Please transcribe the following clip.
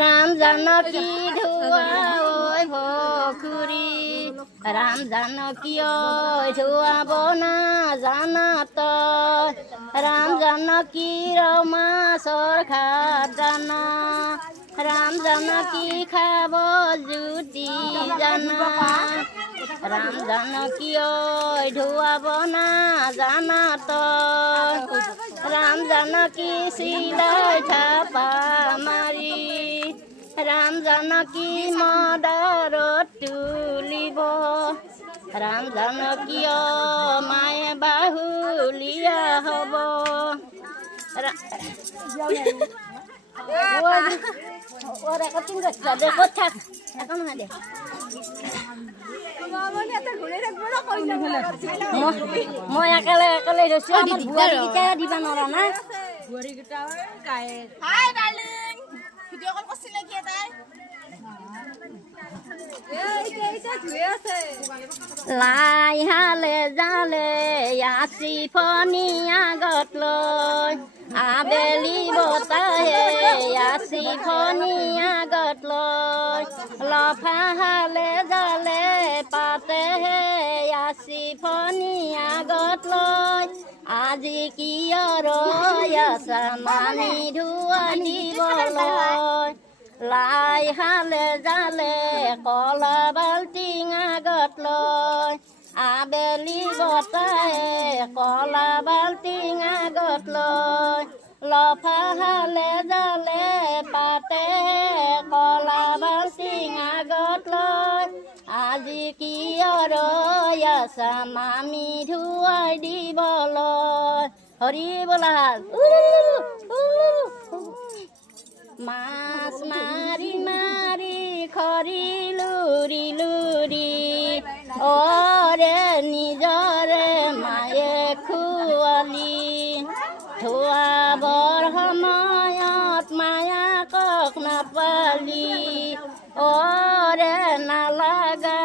ৰাম জানকী ধুয়া ওই ভকুৰি ৰাম জানকী ওই ধুয়াব না জানাত ৰাম জানকী মাছৰ খাত জানা ৰাম জানকী খাব জুতি জানা ৰাম জানকী ওই ধুয়াব না জানাত ৰাম জানকী চিলাই থাপা মাৰি ৰাম জানকী মদাৰত তুলিব রাম জানকী মায়ে বাহুলীয়া হ'ব ওরা কঠিন করছে দেখো থাক এখন না দে মই একালে একালে রইছো আমার বুয়ারি কিটা দিবা নৰা না বুয়ারি কিটা কাই হাই ডার্লিং ভিডিও কল করছিলে কি তাই লাই হালে জালে আসি ফনি আগত লৈ আবেলি বতাহে আসি ফনি আগত লৈ লফা হালে জালে পাতেহে আসি ফনি আগত লৈ আজি কিয় ৰৈছা মানি ধুৱা দিবলৈ লাই হালে জালে কলা বাল্টিং আগত লৈ আবেলি বতাহে কলা বাল্টিং আগত লৈ লফা হালে জালে পাতে কলা বাল্টিং আগত লৈ আজি কিয় ৰৈছা মামি ধুৱাই দিবলৈ হৰি বলাল মাছ মাৰি মাৰি খৰি লুৰি লুৰি অৰে নিজৰে মায়ে খুৱালি ধুৱাবৰ সময়ত মায়াকক নাপালি অৰে নালাগা